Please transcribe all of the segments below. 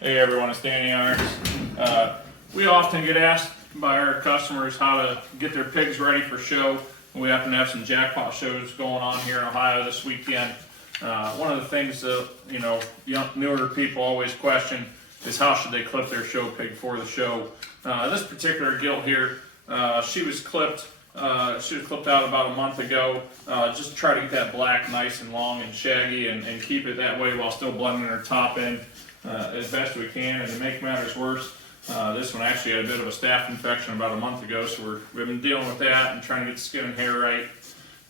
Hey everyone, it's Danny Irons. We often get asked by our customers how to get their pigs ready for show. We happen to have some jackpot shows going on here in Ohio this weekend. One of the things that newer people always question is how should they clip their show pig for the show. This particular gilt here, she was clipped out about a month ago, just to try to get that black nice and long and shaggy and keep it that way while still blending her top in as best we can. And to make matters worse, this one actually had a bit of a staph infection about a month ago, so we've been dealing with that and trying to get the skin and hair right.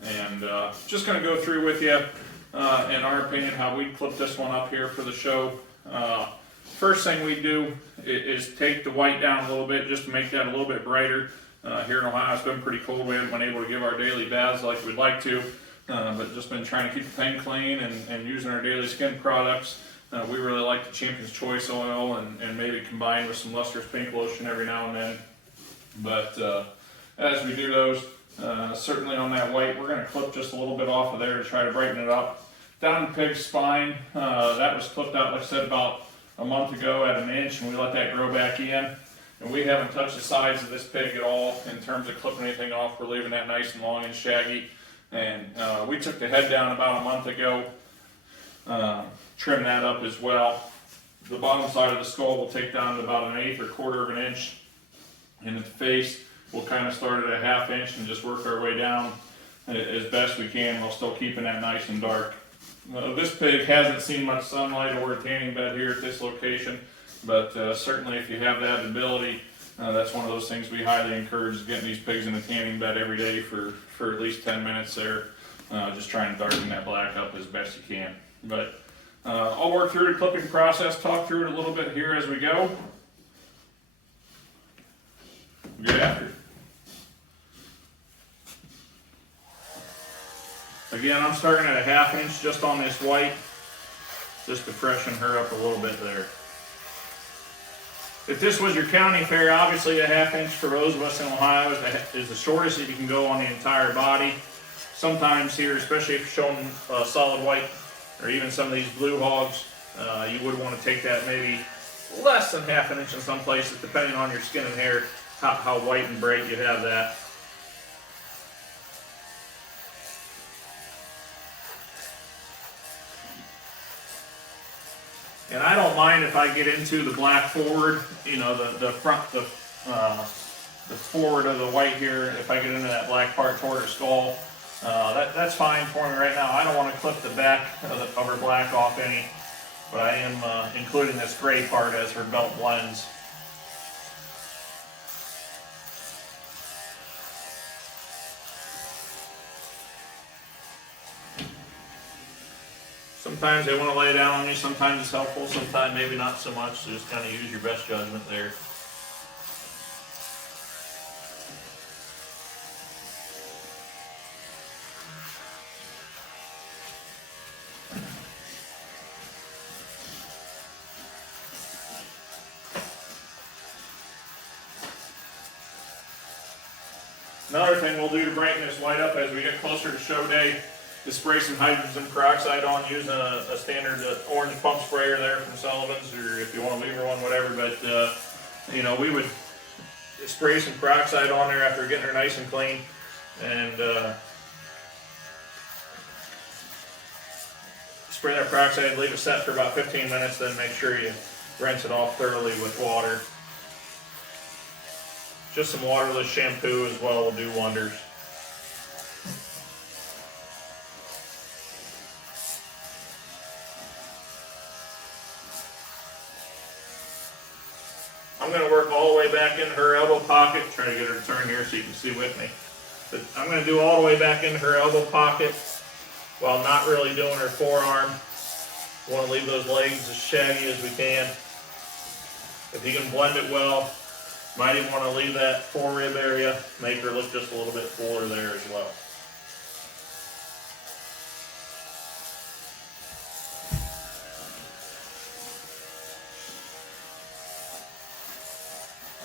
And just going to go through with you, in our opinion, how we clip this one up here for the show. First thing we do is take the white down a little bit just to make that a little bit brighter. Here in Ohio, it's been pretty cold. We haven't been able to give our daily baths like we'd like to, but just been trying to keep the thing clean and using our daily skin products. We really like the Champion's Choice oil and maybe combine with some Lustrous Pink lotion every now and then. But as we do those, certainly on that white, we're going to clip just a little bit off of there to try to brighten it up. Down the pig's spine, that was clipped out, like I said, about a month ago at 1 inch, and we let that grow back in. And we haven't touched the sides of this pig at all in terms of clipping anything off. We're leaving that nice and long and shaggy. And we took the head down about a month ago, trim that up as well. The bottom side of the skull we'll take down to about 1/8 or 1/4 of an inch. And at the face, we'll kind of start at 1/2 inch and just work our way down as best we can while still keeping that nice and dark. This pig hasn't seen much sunlight or a tanning bed here at this location, but certainly if you have that ability, that's one of those things we highly encourage, getting these pigs in a tanning bed every day for at least 10 minutes there, just trying to darken that black up as best you can. But I'll work through the clipping process, talk through it a little bit here as we go. Get after it. Again, I'm starting at 1/2 inch just on this white, just to freshen her up a little bit there. If this was your county fair, obviously 1/2 inch for those of us in Ohio is the shortest that you can go on the entire body. Sometimes here, especially if you're showing solid white or even some of these blue hogs, you would want to take that maybe less than 1/2 inch in some places, depending on your skin and hair, how white and bright you have that. And I don't mind if I get into the black forward, the front, the forward of the white here, if I get into that black part toward her skull, that's fine for me right now. I don't want to clip the back of her black off any, but I am including this gray part as her belt blends. Sometimes they want to lay it down on you, sometimes it's helpful, sometimes maybe not so much, so just kind of use your best judgment there. Another thing we'll do to brighten this white up as we get closer to show day is spray some hydrogen peroxide on using a standard orange pump sprayer there from Sullivan's, or if you want a lever one, whatever. But we would spray some peroxide on there after getting her nice and clean, and spray that peroxide, leave it set for about 15 minutes, then make sure you rinse it off thoroughly with water. Just some waterless shampoo as well will do wonders. I'm going to work all the way back into her elbow pocket. Try to get her to turn here so you can see with me. But I'm going to do all the way back into her elbow pocket while not really doing her forearm. We want to leave those legs as shaggy as we can. If you can blend it well, might even want to leave that forerib area, make her look just a little bit fuller there as well.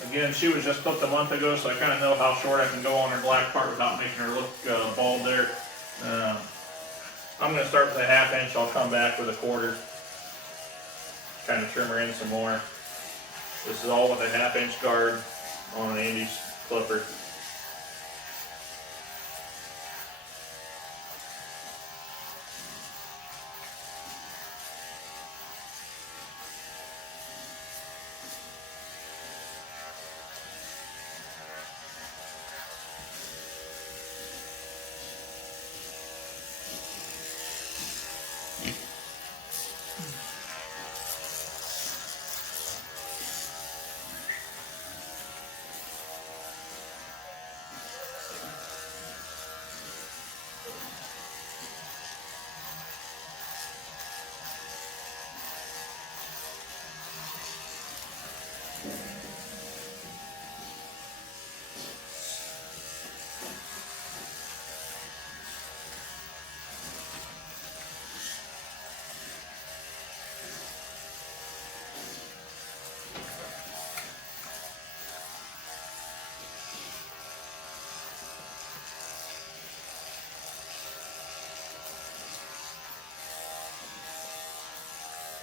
Again, she was just clipped a month ago, so I kind of know how short I can go on her black part without making her look bald there. I'm going to start with a 1/2 inch. I'll come back with a 1/4. kind of trim her in some more. This is all with a 1/2-inch guard on an Andy's clipper.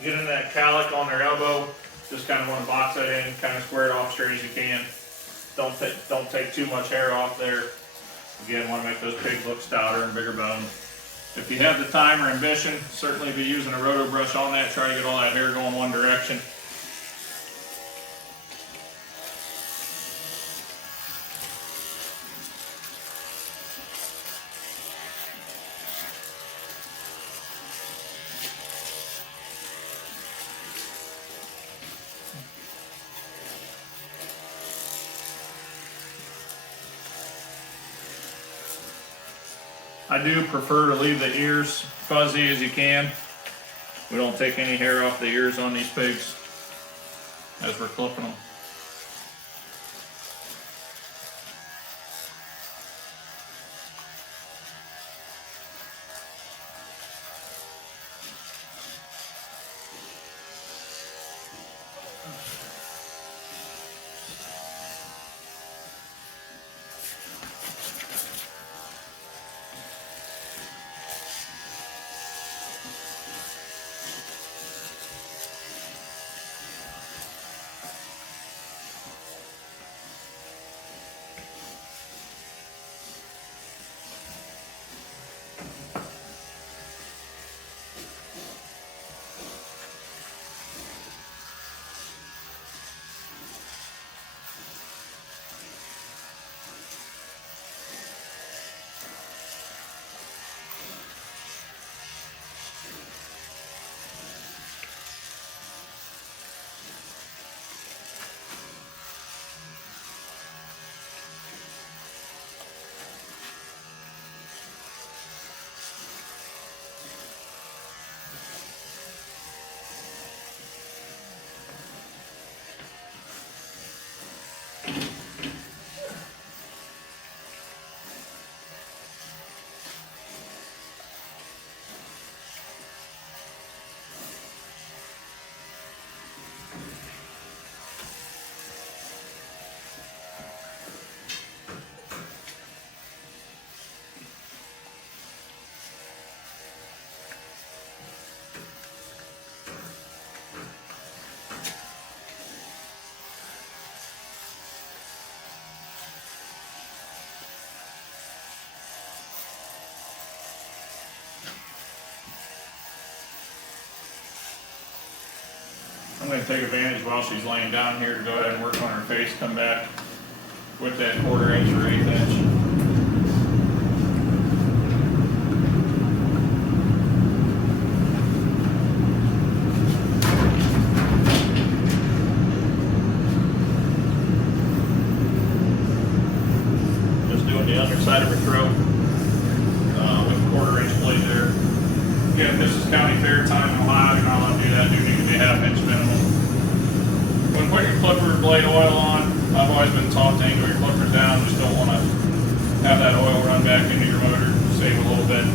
Get in that calic on their elbow, just kind of want to box that in, kind of square it off straight as you can. Don't take too much hair off there. Again, want to make those pigs look stouter and bigger bone. If you have the time or ambition, certainly be using a roto brush on that, try to get all that hair going one direction. I do prefer to leave the ears fuzzy as you can. We don't take any hair off the ears on these pigs as we're clipping them. I'm going to take advantage while she's laying down here to go ahead and work on her face, come back with that 1/4 inch or 1/8 inch. Just doing the underside of her throat with a 1/4 inch blade there. Again, this is county fair time in Ohio. You're not allowed to do that. You need to be 1/2 inch minimum. When putting your clipper blade oil on, I've always been taught to angle your clippers down. Just don't want to have that oil run back into your motor. Save a little bit.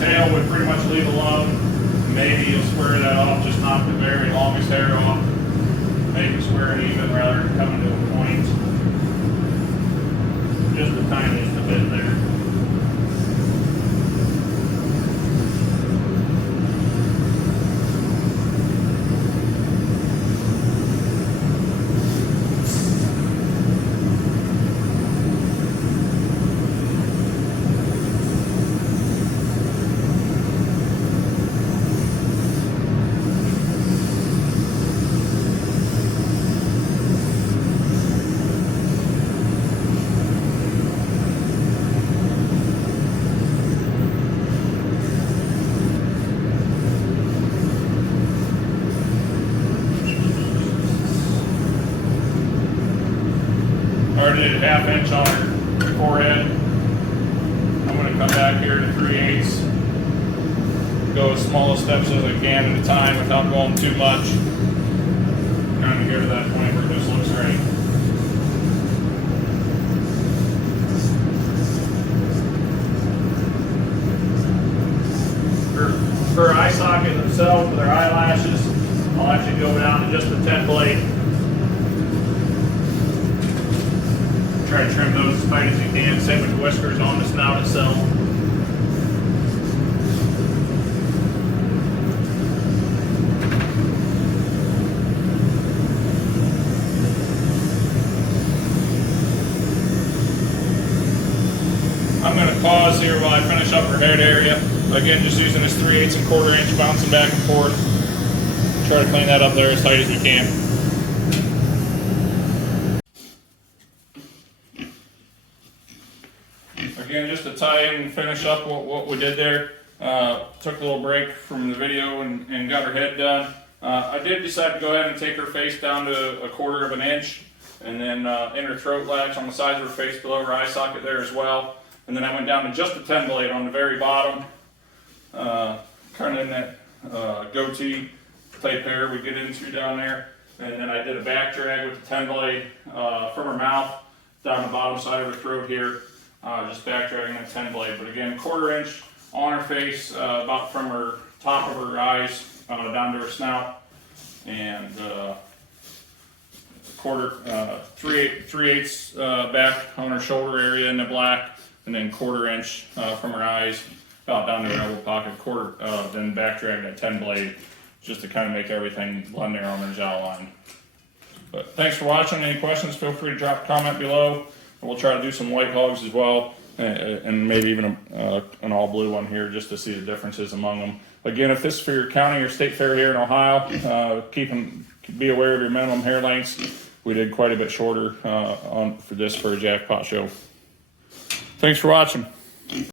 tail would pretty much leave alone. Maybe you'll square that off, just knock the very longest hair off. Maybe square it even rather than coming to a point. Just the tiniest bit there. Already did a 1/2 inch on her forehead. I'm going to come back here to 3/8. Go as small steps as I can at a time without going too much. Kind of get to that point where it just looks right. For eye socket themselves, with their eyelashes, I'll actually go down to just the 10 blade. Try to trim those as tight as you can. Same with whiskers on the snout itself. I'm going to pause here while I finish up her head area. Again, just using this 3/8 and 1/4 inch, bouncing back and forth. Try to clean that up there as tight as you can. Again, just to tie in and finish up what we did there, took a little break from the video and got her head done. I did decide to go ahead and take her face down to 1/4 inch, and then in her throat latch on the sides of her face below her eye socket there as well. And then I went down to just the 10 blade on the very bottom, kind of in that goatee type hair we get into down there. And then I did a back drag with the 10 blade from her mouth down the bottom side of her throat here. Just back dragging that 10 blade, but again, 1/4 inch on her face, about from her top of her eyes down to her snout, and 3/8 back on her shoulder area in the black, and then 1/4 inch from her eyes about down to her elbow pocket, then back dragging that 10 blade, just to kind of make everything blend there on her jawline. But thanks for watching. Any questions, feel free to drop a comment below. We'll try to do some white hogs as well, and maybe even an all blue one here, just to see the differences among them. Again, if this is for your county or state fair here in Ohio, be aware of your minimum hair lengths. We did quite a bit shorter for a jackpot show. Thanks for watching.